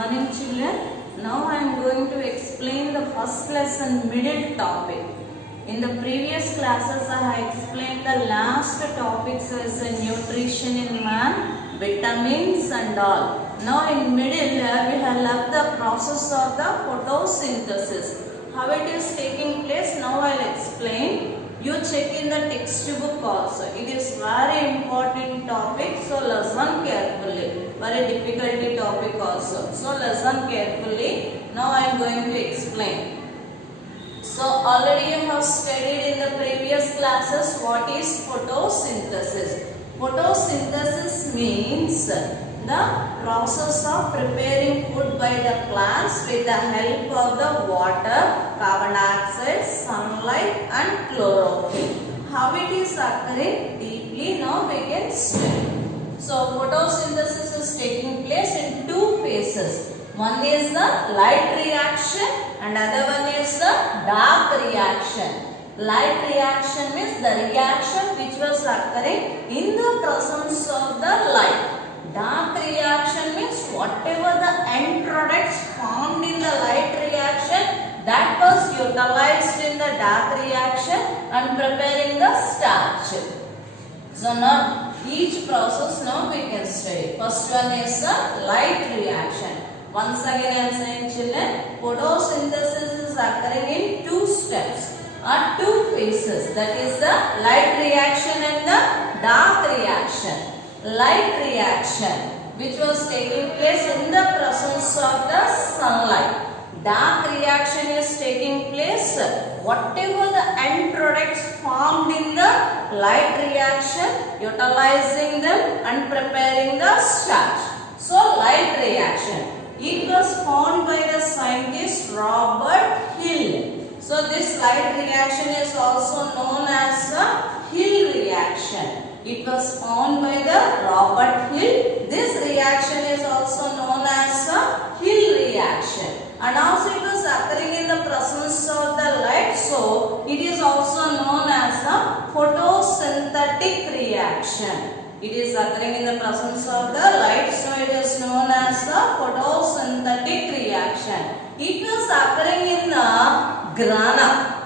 morning children. Now I am going to explain the first lesson middle topic. In the previous classes I have explained the last topics as nutrition in man, vitamins and all. Now in middle we have left the process of the photosynthesis. How it is taking place now I will explain. You check in the textbook also. It is very important topic. So listen carefully. Very difficult topic also. So listen carefully. Now I am going to explain. So already you have studied in the previous classes what is photosynthesis. Photosynthesis means the process of preparing food by the plants with the help of the water, carbon dioxide, sunlight and chlorophyll. How it is occurring deeply now we can study. So photosynthesis is taking place in two phases. One is the light reaction and other one is the dark reaction. Light reaction means the reaction which was occurring in the presence of the light. Dark reaction means whatever the end products formed in the light reaction that was utilized in the dark reaction and preparing the starch. So now each process now we can study. First one is the light reaction. Once again I am saying children, photosynthesis is occurring in two steps or two phases. That is the light reaction and the dark reaction. Light reaction which was taking place in the presence of the sunlight. Dark reaction is taking place whatever the end products formed in the light reaction, utilizing them and preparing the starch. So light reaction. It was found by the scientist Robert Hill. So this light reaction is also known as the Hill reaction. It was found by the Robert Hill. This reaction is also known as the Hill reaction. And also it was occurring in the presence of the light. So it is also known as the photosynthetic reaction. It is occurring in the presence of the light. So it is known as the photosynthetic reaction. It was occurring in the grana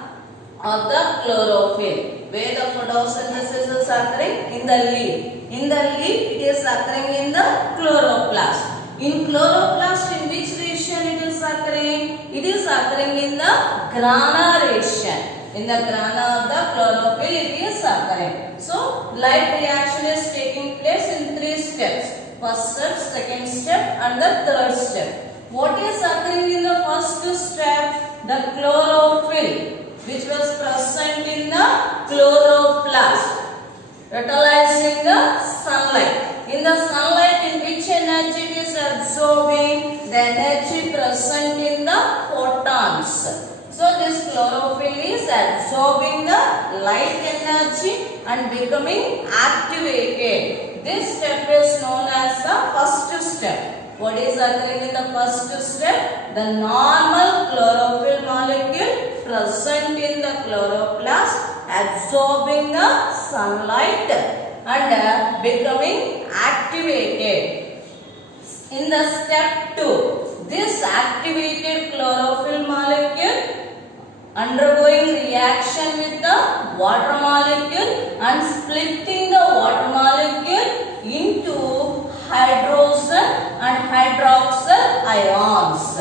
of the chlorophyll. Where the photosynthesis is occurring? In the leaf. In the leaf it is occurring in the chloroplast. In chloroplast in which region it is occurring? It is occurring in the grana region. In the grana of the chlorophyll it is occurring. So light reaction is taking place in three steps. First step, second step and the third step. What is occurring in the first step? The chlorophyll which was present in the chloroplast, utilizing the sunlight. In the sunlight, in which energy it is absorbing? The energy present in the photons. So this chlorophyll is absorbing the light energy and becoming activated. This step is known as the first step. What is occurring in the first step? The normal chlorophyll molecule present in the chloroplast absorbing the sunlight and becoming activated. In the step 2, this activated chlorophyll molecule undergoing reaction with the water molecule and splitting the water molecule into hydrogen and hydroxyl ions.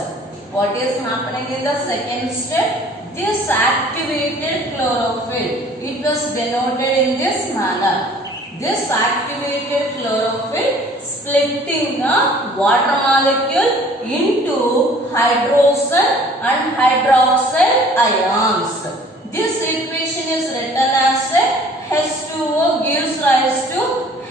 What is happening in the second step? This activated chlorophyll, it was denoted in this manner. This activated chlorophyll splitting the water molecule into hydrogen and hydroxyl ions. This equation is written as H2O gives rise to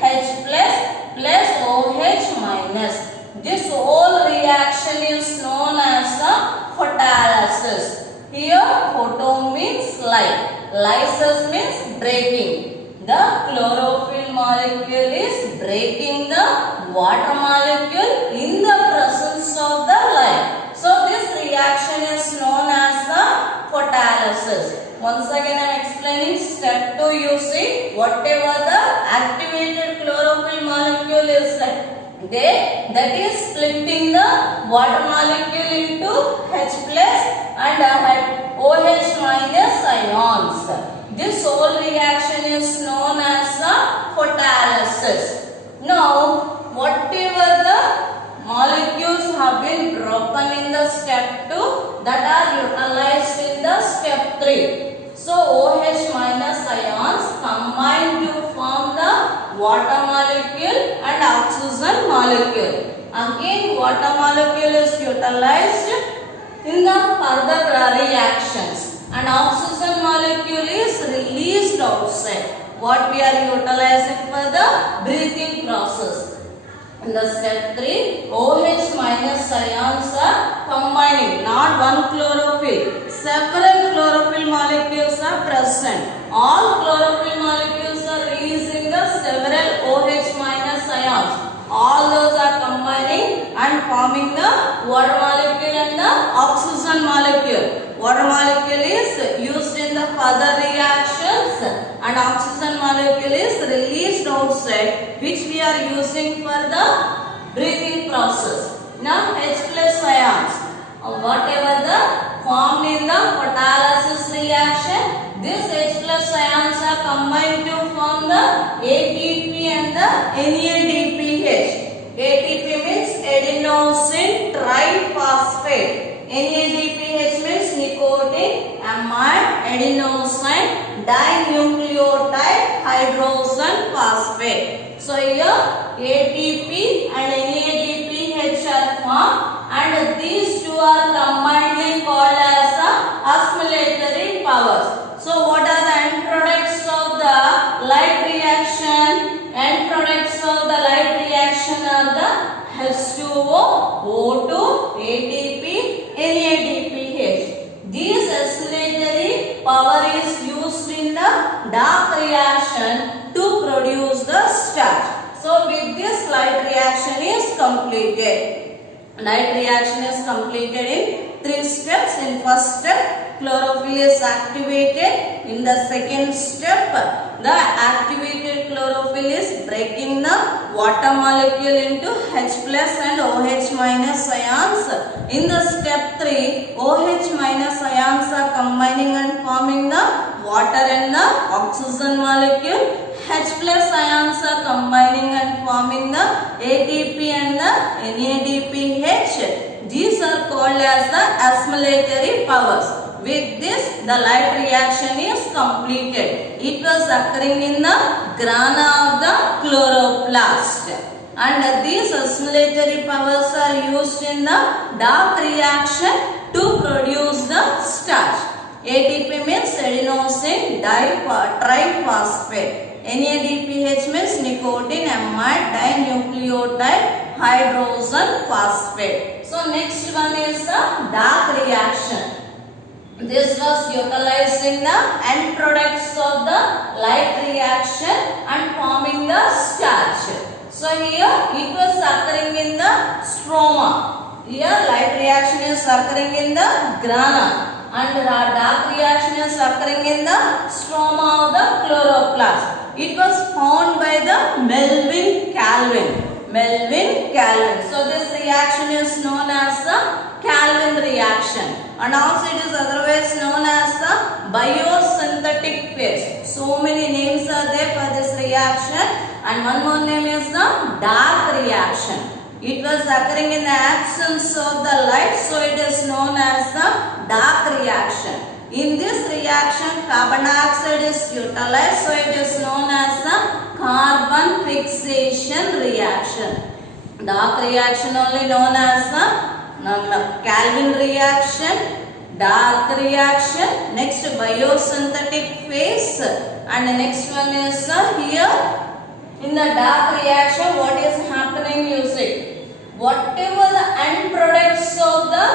H plus OH minus. This whole reaction is known as the photolysis. Here photo means light, lysis means breaking. The chlorophyll molecule is breaking the water molecule in the presence of the light. So this reaction is known as the photolysis. Once again I am explaining step 2. You see whatever the activated chlorophyll molecule is that is splitting the water molecule into H plus and OH minus ions. This whole reaction is known as the photolysis. Now, whatever the molecules have been broken in the step 2, that are utilized in the step 3. So, OH minus ions combine to form the water molecule and oxygen molecule. Again, water molecule is utilized in the further reactions and oxygen molecule is released outside. What we are utilizing for the breathing process. In the step 3, OH minus ions are combining, not one chlorophyll. Several chlorophyll molecules are present. All chlorophyll molecules are releasing the several OH minus ions. All those are combining and forming the water molecule and the oxygen molecule. Water molecule is used in the further reactions and oxygen molecule is released outside, which we are using for the breathing process. Now H plus ions, whatever the formed in the photolysis reaction, this H plus ions are combined to form the ATP and the NADPH. ATP means adenosine triphosphate. NADPH means nicotine, amide, adenosine, dinucleotide, hydrogen phosphate. So here ATP and NADPH are formed and these two are combinedly called as oscillatory powers. So what are the end products of the light reaction? End products of the light reaction are the H2O, O2, ATP, NADPH. This oscillatory power is used in the dark reaction to produce the starch. So with this light reaction is completed. Light reaction is completed in 3 steps. In first step, chlorophyll is activated. In the second step, the activated chlorophyll is breaking the water molecule into H plus and OH minus ions. In the step 3, OH minus ions are combining and forming the water and the oxygen molecule. H plus ions are combining and forming the ATP and the NADPH. These are called as the oscillatory powers. With this, the light reaction is completed. It was occurring in the grana of the chloroplast. And these oscillatory powers are used in the dark reaction to produce the starch. ATP means adenosine triphosphate. NADPH means nicotine, amide, dinucleotide, hydrogen phosphate. So next one is the dark reaction. This was utilizing the end products of the light reaction and forming the starch. So here it was occurring in the stroma. Here light reaction is occurring in the grana and the dark reaction is occurring in the stroma of the chloroplast. It was found by the Melvin Calvin. So this reaction is known as the Calvin reaction. And also it is otherwise known as the biosynthetic phase. So many names are there for this reaction and one more name is the dark reaction. It was occurring in the absence of the light, so it is known as the dark reaction. In this reaction, carbon dioxide is utilized, so it is known as the carbon fixation reaction. Dark reaction only known as the Calvin reaction, dark reaction, next biosynthetic phase, and the next one is here in the dark reaction. What is happening? You see, whatever the end products of the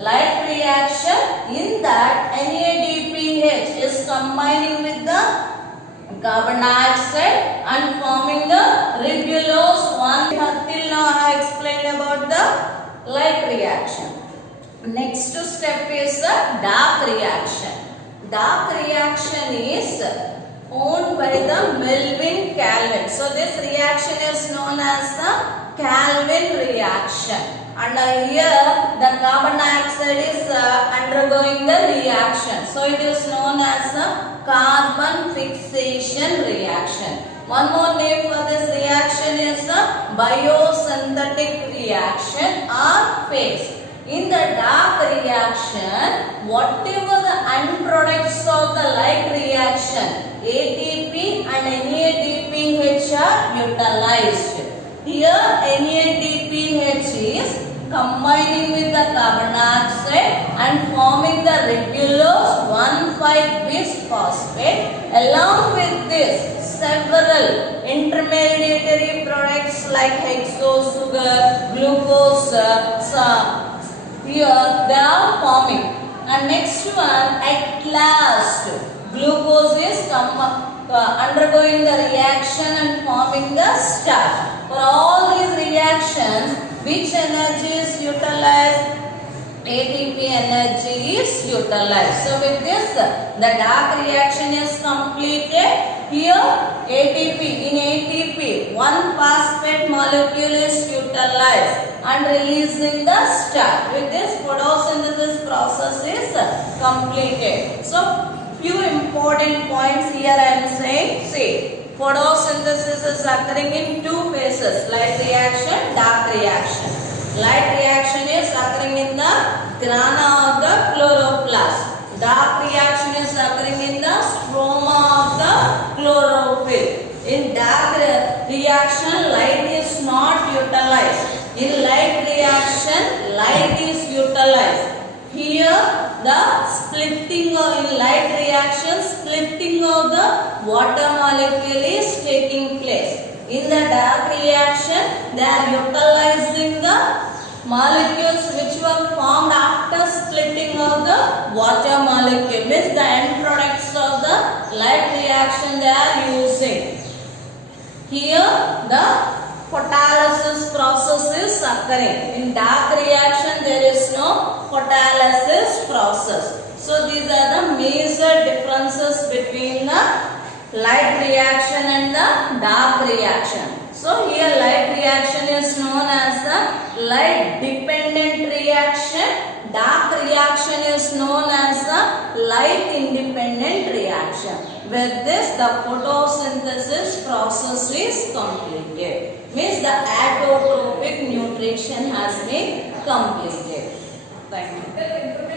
light reaction, in that NADPH is combining with the carbon dioxide and forming the ribulose 1. Till now I have explained about the light reaction. Next step is the dark reaction. Dark reaction is owned by the Melvin Calvin. So this reaction is known as the Calvin reaction. And here the carbon dioxide is undergoing the reaction. So it is known as the carbon fixation reaction. One more name for this reaction is the biosynthetic reaction or phase. In the dark reaction, whatever the end products of the light reaction, ATP and NADPH are utilized. Here NADPH is combining with the carbon dioxide and forming the regulose 1,5-bis phosphate. Along with this, several intermediary products like hexose sugar, glucose, here they are forming. And next one, at last, glucose is undergoing the reaction and forming the starch. For all these reactions, which energy is utilized? ATP energy is utilized. So with this, the dark reaction is completed. Here ATP, in ATP, one phosphate molecule is utilized and releasing the starch. With this, photosynthesis process is completed. So few important points here I am saying. See, photosynthesis is occurring in two phases, light reaction, dark reaction. Light reaction is occurring in the grana of the chloroplast. Dark reaction is occurring in the stroma of the chlorophyll. In dark reaction, light is not utilized. In light reaction, light is utilized. Here, the splitting in light reaction, splitting of the water molecule is taking place. In the dark reaction, they are utilizing the molecules which were formed after splitting of the water molecule. Means the end products of the light reaction they are using. Here the photolysis process is occurring. In dark reaction there is no photolysis process. So these are the major differences between the light reaction and the dark reaction. So here light reaction is known as the light dependent reaction. Dark reaction is known as the light independent reaction. With this, the photosynthesis process is completed. Means the autotrophic nutrition has been completed. Thank you.